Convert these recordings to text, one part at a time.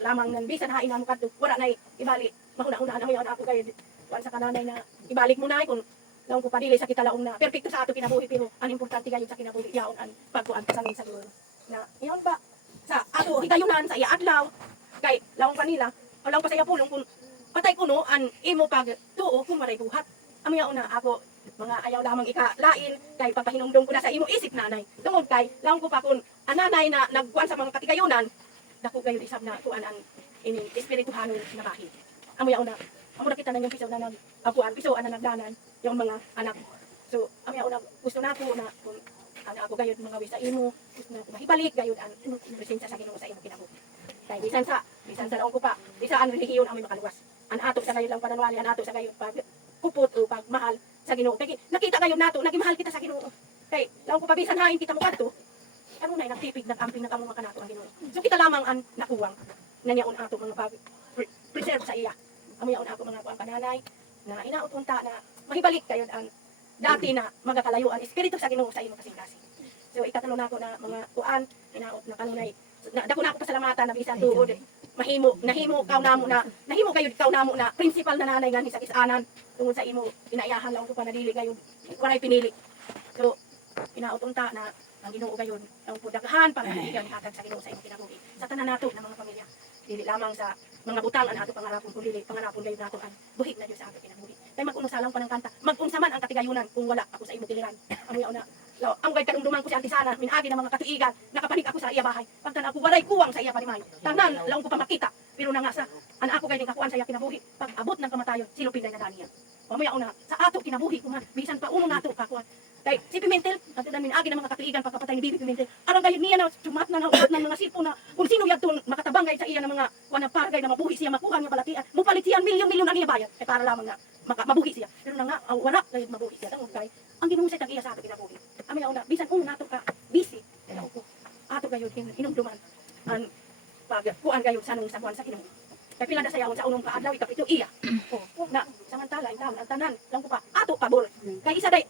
lamang nan bisan hain namo kadto wala nay ibalik mahuna-unahan ang ako kayo kuan sa kananay na ibalik mo na kung laong ko padili sa kita laong na perfecto sa ato kinabuhi pero ang importante kayo sa kinabuhi yaon ang pagkuan pasalin sa Ginoo na iyon ba sa ato higayunan sa iya adlaw kay laong kanila o laong pa sa iya pulong kung patay kuno an imo pag tuo kung maray buhat amo yaon na ako mga ayaw lamang ikalain kay papahinumdum ko na sa imo isip nanay tungod kay laong ko pa kun ang nanay na nagkuan sa mga katigayunan dako kayo isab na kuan ang ini espirituhanon na bahin amo yaon na amo nakita na yung piso na nagkuan piso ana nagdanan yung mga anak so amo yaon na gusto nako na kung ana ako gayud mga wisa imo gusto nako mahibalik gayud ang presensya sa Ginoo sa imo kinabuhi kay bisan sa laong ko pa isa ang relihiyon ang may makaluwas an ato sa gayud lang pananwali an ato sa gayud pag kupot o pag mahal sa Ginoo kay nakita gayud nato nagimahal kita sa Ginoo kay laong ko pa bisan hain kita mo kadto ano na nagtipig nagamping na kamo makanato ang Ginoo so kita lamang ang nakuwang nanyaon ato mga pag preserve sa iya amo yaon ako mga kuan pananay na inaot unta na mahibalik kayo ang dati na magakalayuan espiritu sa Ginoo sa imo kasing-kasing so ikatalo nako na mga kuan inaot na kanunay dako na ako pasalamatan na bisan tuod nahimo kayo ikaw namo na principal na nanay ngani sa kisanan tungod sa imo inaayahan lang ko pa nadili kayo walay pinili so inaot unta na ang Ginoo gayon ang pudaghan para higan hatag sa Ginoo sa imo kinabuhi sa tanan nato na mga pamilya dili lamang sa mga butang ang ato pangarapon kun dili pangarapon gayon nato ang buhit na Dios sa ato kinabuhi kay mag-unusa lang pa ng kanta mag-unsa man ang katigayunan kung wala ako sa imo tiliran amo yaw na ang gayud kadumduman ko si Antisana minagi ng mga katuigan nakapanig ako sa iya bahay pagtan ako walay kuwang sa iya parimay tanan laong ko pa makita pero na nga sa ana ako gayud kakuan sa iya kinabuhi pag abot ng kamatayon silupin na daniya amo yaw na sa ato kinabuhi kuman bisan pa uno nato kakuan kay si Pimentel katudan minagi ng mga katuigan pagkapatay ni Bibi Pimentel aron gayud niya na sumat na ulat ng mga sipo na kung sino yadton makatabang gayud sa iya ng mga kuan na pargay na mabuhi siya makuha nga balatian mupalit siya milyon-milyon ang iya bayad kay para lamang nga mabuhi siya pero na nga wala gayud mabuhi siya tungod kay ang Ginoo sa tag-iya sa ato kinabuhi amo yaw na bisan uno nato ka busy kaya ko ato gayud inumduman an pag kuan gayud sa nung sa kuan sa Ginoo kay pila na sayawon sa unong kaadlaw ikapito iya na samantala intaw ang tanan lang ko pa ato pabor kay isa day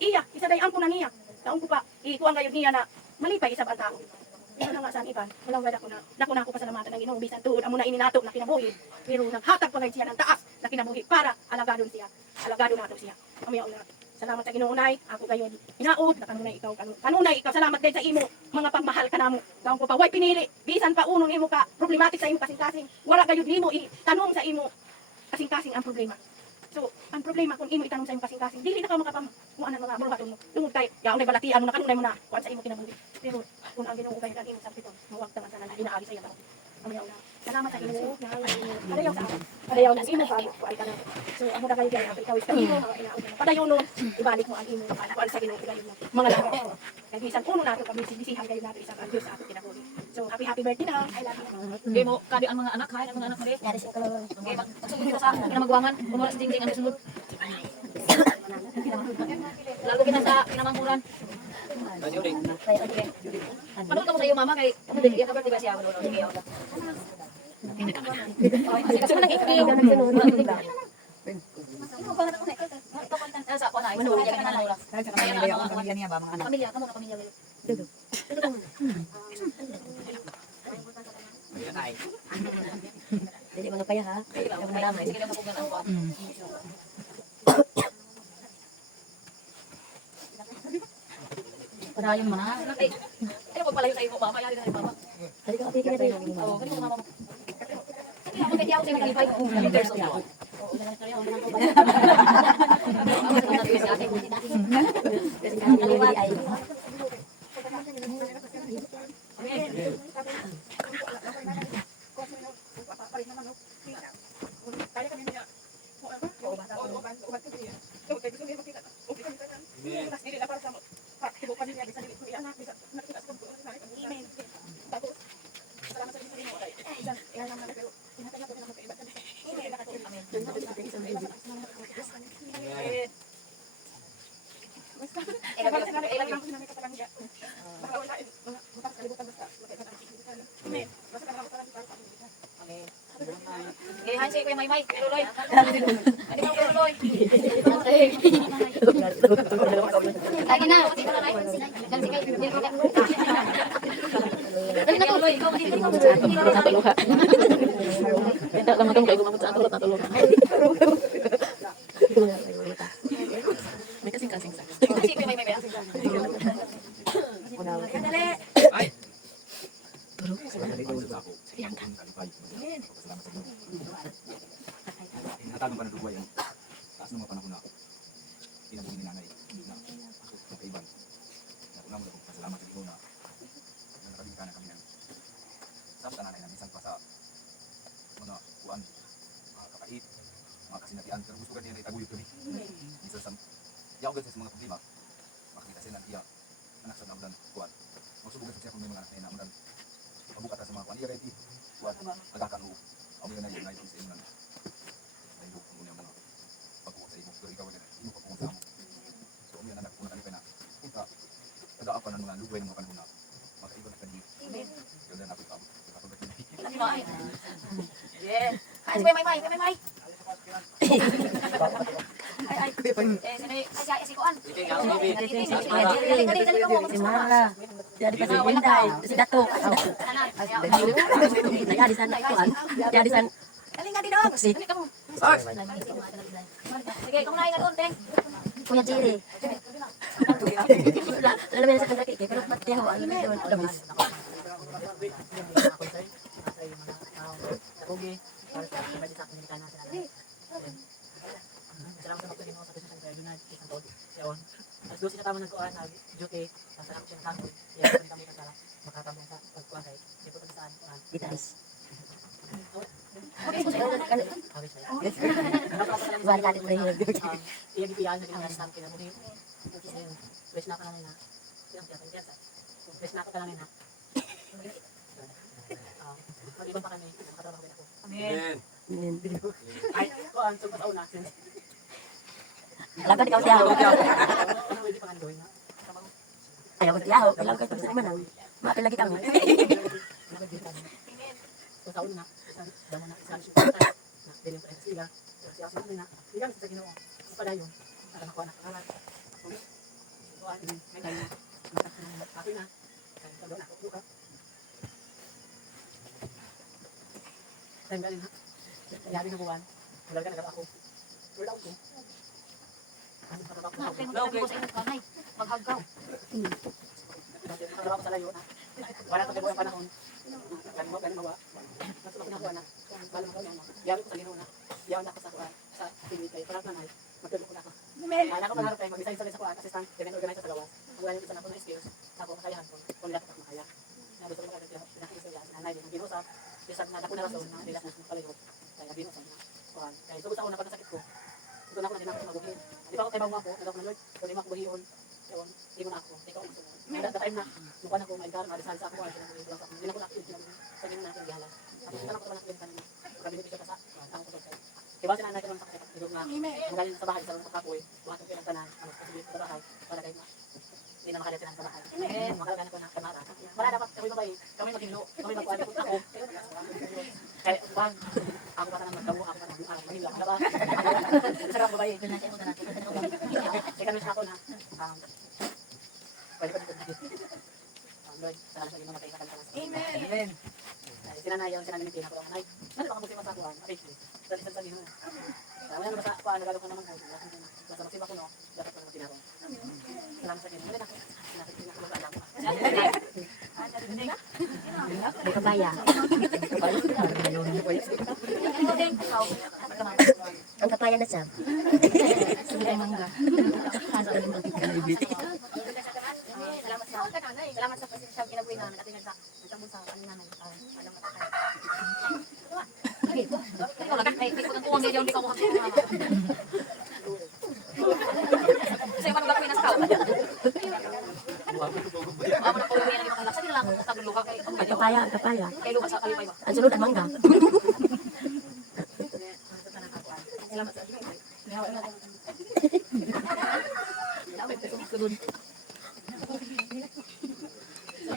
ang kunan niya taong ko pa ikuan gayud niya na malipay isab ang tao ito na nga sa iban walang wala ko na ako pasalamatan ng Ginoo bisan tuod amo na ini nato na kinabuhi pero naghatag pa gayud siya ng taas na kinabuhi para alagado nato siya amo yaw na salamat sa Ginoo nay ako gayud hinaot na kanunay ikaw salamat gayud sa imo mga pagmahal kanamo taong ko pa way pinili bisan pa unong imo ka problematic sa imo kasing-kasing wala gayud nimo itanong sa imo kasing-kasing ang problema so ang problema kung imo itanong sa imo kasing-kasing dili na ka makapamuan ang mga buhaton mo tungod kay yaon nay balatian mo na kanunay mo na kuan sa imo kinabuhi pero kung ang Ginoo gayud ang imo sakiton mawag ta sana inaagi sa iya amo yaw na salamat sa Ginoo na padayaw na imo ay kana so amo na kayo gayud ikaw is kanino padayon no ibalik mo ang imo kuan sa Ginoo gayud mo mga laro kay bisan uno nato kami bisihan gayud nato isa ang Dios sa ato kinabuhi so happy birthday na I love you Game mo kadi ang mga anak hay ang mga anak mo di. Yari sa kalawang. Okay, pasugod kita sa kinamagwangan, umura sa dingding ang sunod. Lalo kita sa kinamangkuran. Panood ka mo sa iyo mama kay iya ka birthday ba siya manood sige ako. Kasi man nag-ikli sa ako na manood ka na lang. Kaya ang pamilya niya ba mga anak? Pamilya kamo na pamilya. Jadi mga kaya ha. Yung madamay sige lang mapugan ang kuan. Padayon man ha. Ay ko palayo sa iyo mama, yari na ni mama. Dali ka kapit na tayo. Oo, ganito sa mama mo. Sige, ako kaya ako sa nag-5 liters of milk. Oo, ganun na rin. Kasi ang kaliwat ay Okay, handshake kay Maymay, kay Luloy. Hindi mo kay Luloy. Lagi na. Lang si kay. Dali na tuloy. Ikaw kasi ikaw. Natuluha. Kaya lang kayo gumamot sa atulot natuluha. May kasing-kasing sa. Kasi may. Inatagong pa ng duwa yung taas ng mga panahon na pinabuhi ni nanay na magkaiban. Una mo na kong pasalamat sa Ginoo na nakabigyan na kami ng sa nanay na minsan pa sa mga kuwan, mga kapait, mga kasinatian. Pero gusto ka niya na itaguyod kami. Minsan sa yaw sa mga problema, makikita siya ng iya anak sa namulan kuwan. Magsubugan sa siya kung may mga anak na namulan. Pabukata sa mga kuwan. Iya kahit kuwan, nagkakaluo. Ako nga na yun, na yun sa inyo na nahilog ang mga pagkuha sa imo. Pero ikaw ay imo pagkuha sa amo. So, umiyan anak ko na kami na punta. Nag-aapan ng mga lugway ng mga panahon na magkaiba na kanina. Kaya na napit ako. Yeah. Ay, may. Ay. Si Kuan. Si Mara. Jadi pa si Inday. Si Dato. Nagadisan na kuan. Nagadisan. Dali nga didong. Si Dali ka mo. Sige, ikaw na ingat unting. Kuya Jerry. Lalamin na sa kandaki pero pati ako ano doon. Labis. Salamat sa pagpili mo sa Christian Tribunal, isang taon. Yaon. As doon sila tama nagkuhan, nag-duty, nasa ako siya ng tanggol. Kaya kami kami makatambong sa pagkuhan kay. Dito pa saan kuhan. Gitaris. Kawis sa'yo. Wala natin mo yun. Iya gipiyan na ginagawa sa akin. Press na ka lang na. Press na ka lang na. Mag-ibang pa kami, makatrabaho din ako. Amen. Ay, kuhan, so sa una. Laban ikaw siya. Ano hindi pa nga gawin na? Ayaw ko siya. Kailangan ko sa manang. Mapil lagi kami. So sa una, damo na isa siya na dili pa sila. Siya sa una, hindi kami sa Ginoo. Para yun, para makuha na karat. Kuhan, may kanya. Makakita na. Kaya sa doon ako buka. Tanggalin ha. Yari na buwan. Wala ka nagaba ako. Wala ako. Ano pa trabaho ko? Ko sa inyo kanay. Maghagaw. Trabaho ko sa layo na. Wala ko yung panahon. Ganun mawa. Mas makinakuha na. Wala mo kami. Yari ko sa Ginoo na. Yawan ako sa kuwan. Sa pinit kay parang nanay. Magtulog ko na ako. Alam ko pangarap tayo mag-design sa kuwan. Assistant, event organizer sa gawas. Ang wala yung isa na ko na skills. Sa ako kakayahan ko. Kung lahat ako makaya. Nabi sa mga pinakita sa nanay din. Ang ginusap. Isang na dako na rason na nila sa palayo. Kaya binusan na. Kuhan. Kaya so sa una pag nasakit ko. Ito na ako na din ako maguhin. Di ba ako tayo mga po, nagawin na Lord. Kung di mo ako buhiyon. Ewan, di mo na ako. Ikaw ang sumunod. That time na, mukha na ko maigaro, marisal sa ako. Hindi na ko nakikita sa ganyan natin gihalan. Tapos ito na ko naman natin kanina. Kami dito siya sa ang kusog kayo. Diba si nanay ko naman sa kasi ilog na magaling sa bahay sa mga kapoy. Tumatong ko ng tanan. Ang kasi sa bahay. Para kayo hindi na makalit sila sa bahay. Makalagan ko ng kamara. Wala dapat kami babae. Kami maghinlo. Kami magkuhan ko ako. Kaya bang ako pa nang magkamo ako pa nang manila ka ba? Sa babae. Kaya kami sa ako na pwede pa dito. Lord, sana sa inyo matay ka kami. Amen. Amen. Sinanayaw sinanimitin ako ng nay. Ano ba kamusta sa kuan? Okay. Dali sa sabihin. Wala na basta paano gagawin ko naman ko. Basta magsima ko no. Dapat ko na tinaro. Salamat sa inyo. Wala na. May kabaya. Ang kapaya na siya. Sunday mangga. Salamat sa pasensya kinabuhi namin at nagtambon sa kanina namin. Alam mo tayo. Ikaw lang may ikot ko ang hindi ka mo. Kasi man gagawin na sa Amo na ko yung mga kalak sa nila ko taglo ka kay Ang kapaya, ang kapaya. kay lupa sa kalipay ba. Ang sunod ang mangga. Salamat sa inyo. Sunod.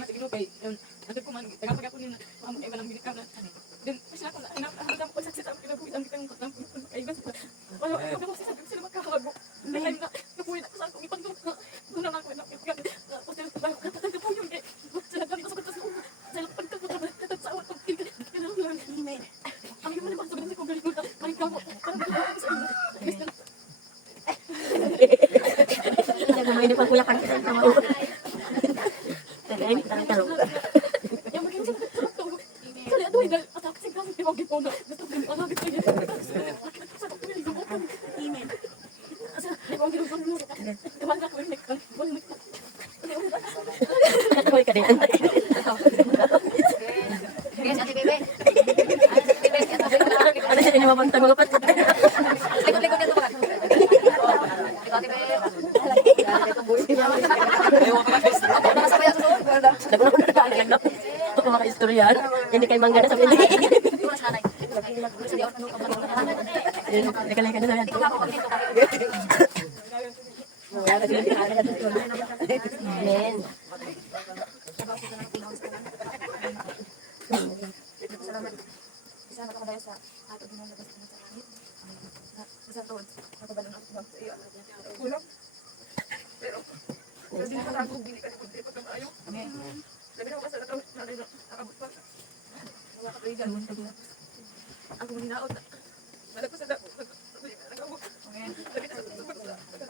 Sige no kay. Ano ko man taga pag ako ni ang iba lang bilik ka na. Then siya ko na inapahanda ko sa sa kinabuhi ang kitang ay basta. Wala ko ko sa sila magkakago. Dahil na napuwi na ko sa akong ipagdo. Doon na ako na. Tapos yung bago ka tayo po yun eh. Sila ganito sa Talagang tarang tarong. Yung maging sa tulog. Kali ato ay atak sig kasi tiwag ko na. Gusto ko ang agad kaya. Sa ko ni gumo ko. Email. Asa di ko gino ko no. Kaman ka ko ni kan. Katuloy ka din. Yes, ate bebe. Ano siya din mabantang mga pat? Likod-likod dito ba? Ate bebe. Nakasabay ako doon. Naguna na lang no. Ito mga istoryan. Hindi kay mangga na sa hindi. Di ba nanay? Gusto di ako Teka na sa yan. Men. Salamat ako dahil sa ato din ang labas sa langit. Sa tuod, matabalon ako sa iyo. Kulang. Pero, hindi ka lang kung dili ka kundi pagkamayo. Amen. Sabi na ako sa natawid na rin nakabot pa. Wala ka tuwigan mo. Ang kung hinaot na. Malagpas sa dako. Amen. Sabi na sa